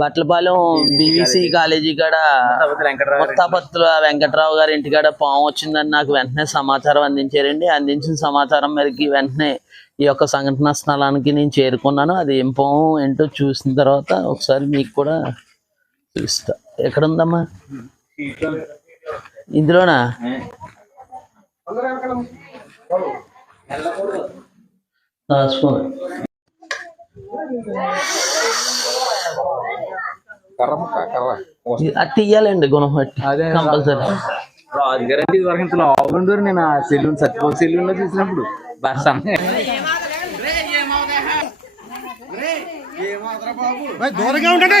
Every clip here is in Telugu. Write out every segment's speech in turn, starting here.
బట్లపాలెం బీవీసీ కాలేజీ. కాడ ముత్తాపత్తుల వెంకట్రావు గారి ఇంటికాడ పాము వచ్చిందని నాకు వెంటనే సమాచారం అందించారండి. అందించిన సమాచారం మేరకి వెంటనే ఈ యొక్క సంఘటన స్థలానికి నేను చేరుకున్నాను. అది ఏం పాము ఏంటో చూసిన తర్వాత ఒకసారి మీకు కూడా చూపిస్తా. ఎక్కడ ఉందమ్మా ఇందులోనా రాసుకో అది తీయాలండి గుణం. కంపల్సరీ. ఇది వరకు లాగుండరు నేను ఆ సెల్యూన్ సత్యపోతు సెల్యూన్లో చూసినప్పుడు బస్ దూరంగా ఉండండి.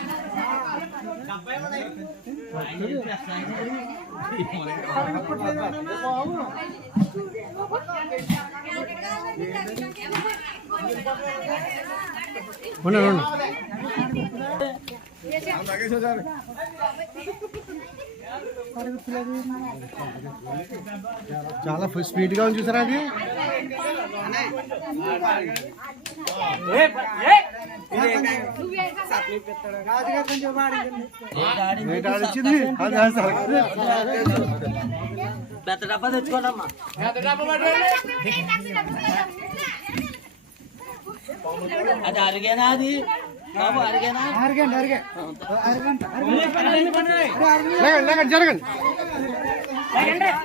ఉండండి ఉండండి చాలా స్పీడ్గా ఉంది చూసారా అది ఆడిచ్చింది పెద్ద డబ్బా తెచ్చుకోండమ్మా. అది అరిగేనా అది? బాబు అరిగేనా లేకండి లేకండి జరగండి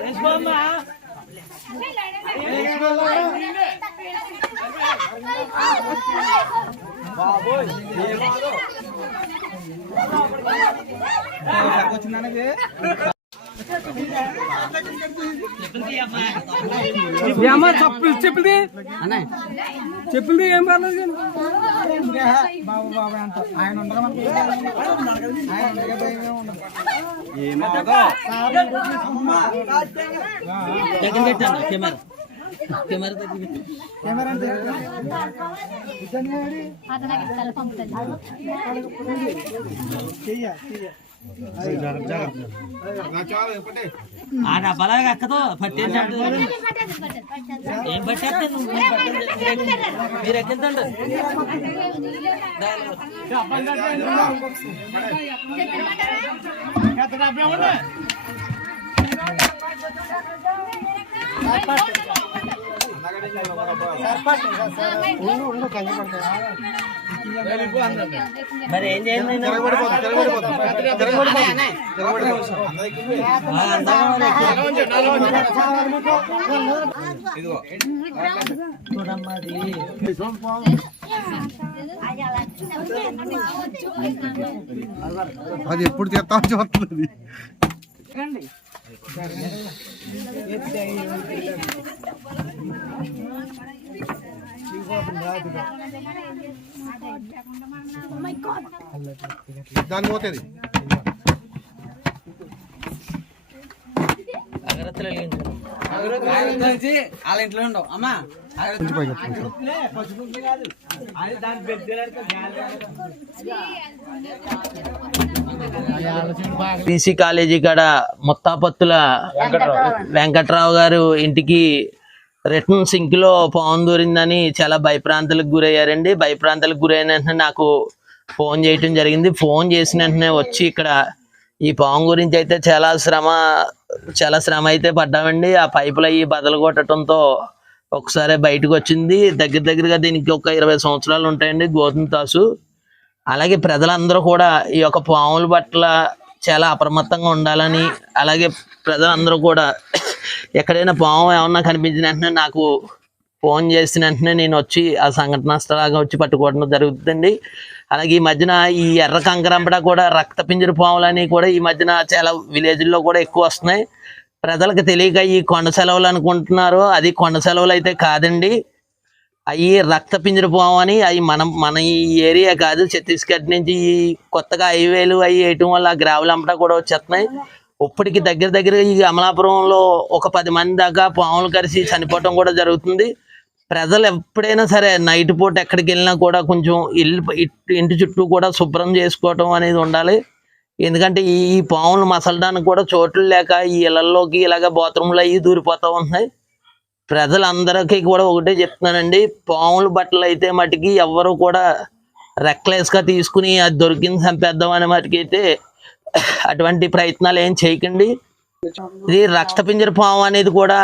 వేసుకోమ్మా చెప్పులు చెప్పుది చెప్పులు ఏం పర్లేదు బాబు బాబు అంట ఆయన ఉండదు కెమెరా. కెమెరా దగ్గర పెట్టు. కెమెరా అంటే అతనికి ఇస్తారు పంపుతుంది చెయ్య చెయ్య. ఆ డబ్బాలా ఎక్కదో పట్టేంటంటే ఏం పట్టేస్తే నువ్వు? మీరు. మీరు ఎక్కించండి మరి ఏం చేయండి అది. అది ఎప్పుడు తీస్తా చూస్తుంది దాని పోతుంది. అగరత్తులు వెలిగించు. వాళ్ళ ఇంట్లో ఉండవు. అమ్మా. బీసీ కాలేజీ కాడ ముత్తాపత్తుల వెంకట్రావు గారు ఇంటికి రిటర్న్ సింక్లో పాము దూరిందని చాలా భయప్రాంతాలకు గురయ్యారండి. భయప్రాంతాలకు గురైన వెంటనే నాకు ఫోన్ చేయటం జరిగింది. ఫోన్ చేసిన వెంటనే వచ్చి ఇక్కడ ఈ పాము గురించి అయితే చాలా శ్రమ చాలా శ్రమ అయితే పడ్డామండి. ఆ పైపులు అవి బదలు కొట్టడంతో ఒకసారి బయటకు వచ్చింది. దగ్గర దగ్గరగా దీనికి ఒక ఇరవై సంవత్సరాలు ఉంటాయండి గోధుమ తాసు. అలాగే ప్రజలందరూ కూడా ఈ యొక్క పాముల పట్ల చాలా అప్రమత్తంగా ఉండాలని అలాగే ప్రజలందరూ కూడా ఎక్కడైనా పాము ఏమన్నా కనిపించిన వెంటనే నాకు ఫోన్ చేసిన వెంటనే నేను వచ్చి ఆ సంఘటన స్థలాగా వచ్చి పట్టుకోవడం జరుగుతుందండి. అలాగే ఈ మధ్యన ఈ ఎర్ర కంకరంపడ కూడా రక్త పాములు పాములని కూడా ఈ మధ్యన చాలా విలేజ్ల్లో కూడా ఎక్కువ వస్తున్నాయి. ప్రజలకు తెలియక ఈ కొండ సెలవులు అనుకుంటున్నారు. అది కొండ సెలవులు అయితే కాదండి. అవి రక్త పింజర అని అవి మనం మన ఈ ఏరియా కాదు. ఛత్తీస్గఢ్ నుంచి ఈ కొత్తగా హైవేలు అవి వేయటం వల్ల గ్రావులు అంతా కూడా వచ్చేస్తున్నాయి. ఇప్పటికి దగ్గర దగ్గర ఈ అమలాపురంలో ఒక పది మంది దాకా పాములు కలిసి చనిపోవటం కూడా జరుగుతుంది. ప్రజలు ఎప్పుడైనా సరే నైట్ పూట ఎక్కడికి వెళ్ళినా కూడా కొంచెం ఇల్లు ఇంటి చుట్టూ కూడా శుభ్రం చేసుకోవటం అనేది ఉండాలి. ఎందుకంటే ఈ ఈ పాములు మసలడానికి కూడా చోట్లు లేక ఈ ఇళ్ళలోకి ఇలాగ బాత్రూంలో అవి దూరిపోతూ ఉంటున్నాయి. ప్రజలందరికీ కూడా ఒకటే చెప్తున్నానండి పాములు బట్టలు అయితే మటుకి ఎవ్వరు కూడా రెక్లెస్గా గా తీసుకుని అది దొరికింది చంపేద్దాం అనే అయితే అటువంటి ప్రయత్నాలు ఏం చేయకండి. ఇది రక్తపింజర పాము అనేది కూడా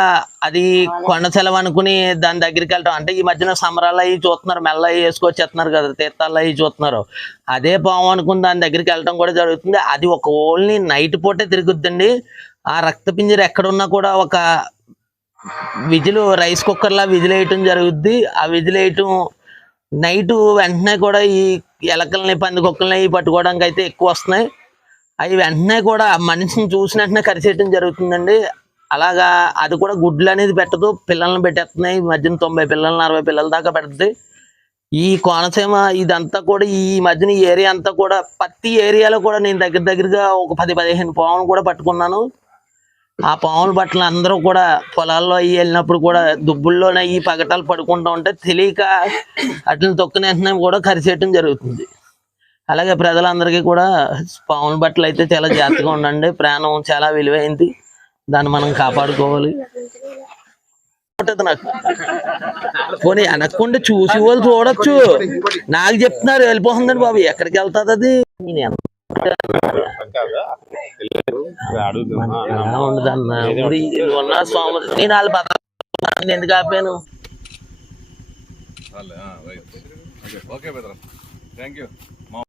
అది కొండ సెలవు అనుకుని దాని దగ్గరికి వెళ్ళటం. అంటే ఈ మధ్యన సమరాలు అవి చూస్తున్నారు మెల్ల అవి వేసుకొచ్చేస్తున్నారు కదా తీర్థాలు అవి చూస్తున్నారు. అదే పాము అనుకుని దాని దగ్గరికి వెళ్ళటం కూడా జరుగుతుంది. అది ఒక ఓన్లీ నైట్ పూటే తిరుగుద్దండి. ఆ రక్తపింజర ఎక్కడున్నా కూడా ఒక విజులు రైస్ కుక్కర్లా విజిల్ వేయటం జరుగుద్ది. ఆ విజిల్ వేయటం నైట్ వెంటనే కూడా ఈ ఎలకల్ని పందికొక్కల్ని పట్టుకోవడానికి అయితే ఎక్కువ వస్తున్నాయి. అవి వెంటనే కూడా మనిషిని చూసిన వెంటనే కరిచేయటం జరుగుతుందండి. అలాగా అది కూడా గుడ్లు అనేది పెట్టదు పిల్లల్ని పెట్టేస్తున్నాయి. ఈ మధ్యన తొంభై పిల్లల్ని అరవై పిల్లల దాకా పెడుతుంది. ఈ కోనసీమ ఇదంతా కూడా ఈ మధ్యన ఈ ఏరియా అంతా కూడా ప్రతి ఏరియాలో కూడా నేను దగ్గర దగ్గరగా ఒక పది పదిహేను పాములు కూడా పట్టుకున్నాను. ఆ పాములు బట్టలు అందరూ కూడా పొలాల్లో అయ్యి వెళ్ళినప్పుడు కూడా దుబ్బుల్లోనే ఈ పగటాలు పడుకుంటూ ఉంటే తెలియక అట్లని తొక్కిన వెంటనే కూడా కరిచేయటం జరుగుతుంది. అలాగే ప్రజలందరికీ కూడా పాముల బట్టలు అయితే చాలా జాగ్రత్తగా ఉండండి. ప్రాణం చాలా విలువైంది. దాన్ని మనం కాపాడుకోవాలి. నాకు పోనీ అనకుండా చూసి వాళ్ళు చూడొచ్చు. నాకు చెప్తున్నారు వెళ్ళిపోతుందండి బాబు. ఎక్కడికి వెళ్తుంది అది? నేను ఎంత ఉన్న స్వామి నేను వాళ్ళ ఎందుకు ఆపాను? ఓకే. Thank you